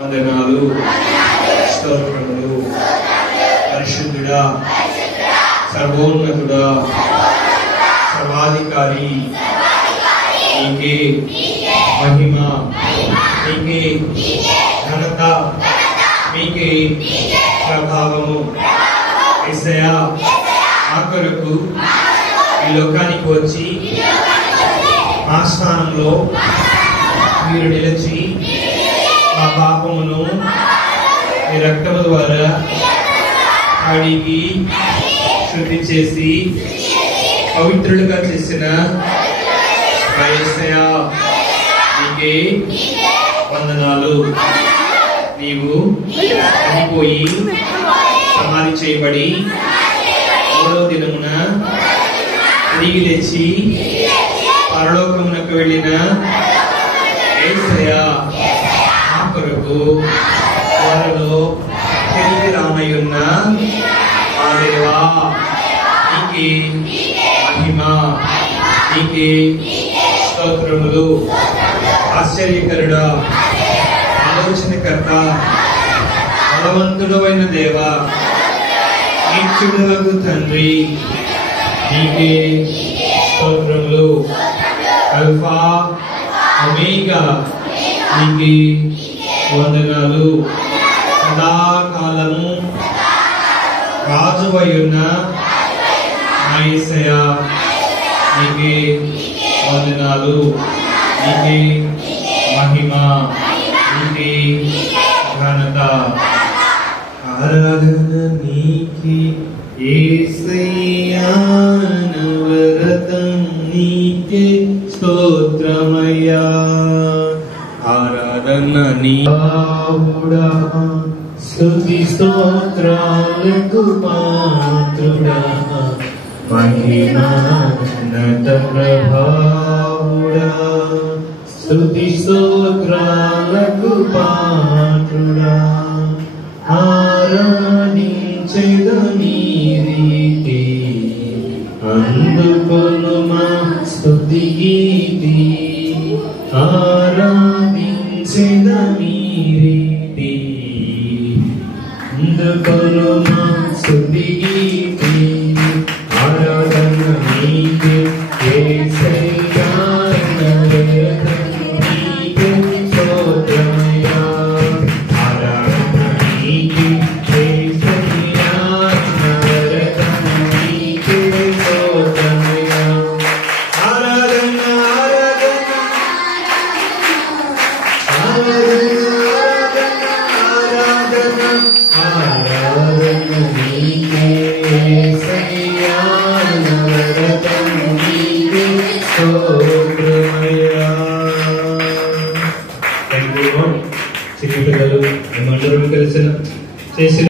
వందనాలు స్తోత్రములు పరిశుద్ధుడా సర్వోన్నతుడా సర్వాధికారి నీకే మహిమ నీకే ఘనత నీకే ప్రభావము యేసయ్యా మా కొరకు ఈ లోకానికి వచ్చి మా స్థానంలో మీరు నిలిచి మా పాపమును మీ రక్తము ద్వారా కడిగి శుద్ధి చేసి పవిత్రులుగా చేసిన యేసయ్యా నీకే వందనాలు. నీవు చనిపోయి సమాధి చేయబడి మూడవ దినమున తిరిగి లేచి పరలోకమునకు వెళ్ళిన యేసయ్యా మా కొరకు వారిలో తిరిగి రామయ్యున్న మా దేవా నీకే మహిమ నీకే స్తోత్రములు. ఆశ్చర్యకరుడా ఆలోచనకర్త బలవంతుడు అయిన దేవా నిత్యుడగు తండ్రి నీకే స్తోత్రములు. అల్ఫా ఒమేగా నీకే వందనాలు. సదాకాలము రాజువైయున్న నా యేసయ్యా నీకే వందనాలు. నీకే మహిమ నీకే ఘనత ఆరాధన నీకే యేసయ్యా నవరతం నీకే స్తోత్రమయ్యా. ఆరాధన నీవుడా స్తుతి స్తోత్రాలకు పాత్రుడా మహిమా ఘనత ప్రభావుడా స్తుతి స్తోత్రాలకు పాత్రుడా. ఆరాధించెద నీ రీతి అందుకొను మా స్తుతి గీతి. ఆరాధించెద నీ రీతి అందుకొను మా స్తుతి గీతి. ఆరాధన నీకే యేసయ్యా నవరతం నీకే స్తోత్రమయ్యా. ఆరాధన నీకే యేసయ్యా నవరతం నీకే స్తోత్రమయ్యా. ఆరాధన ఆరాధన ఆరాధన ఆరాధన నీకే యేసయ్యా నవరతం నీకే స్తోత్రమయ్యా. చిన్న పిల్లలు మేమందరం కలిసిన చేసిన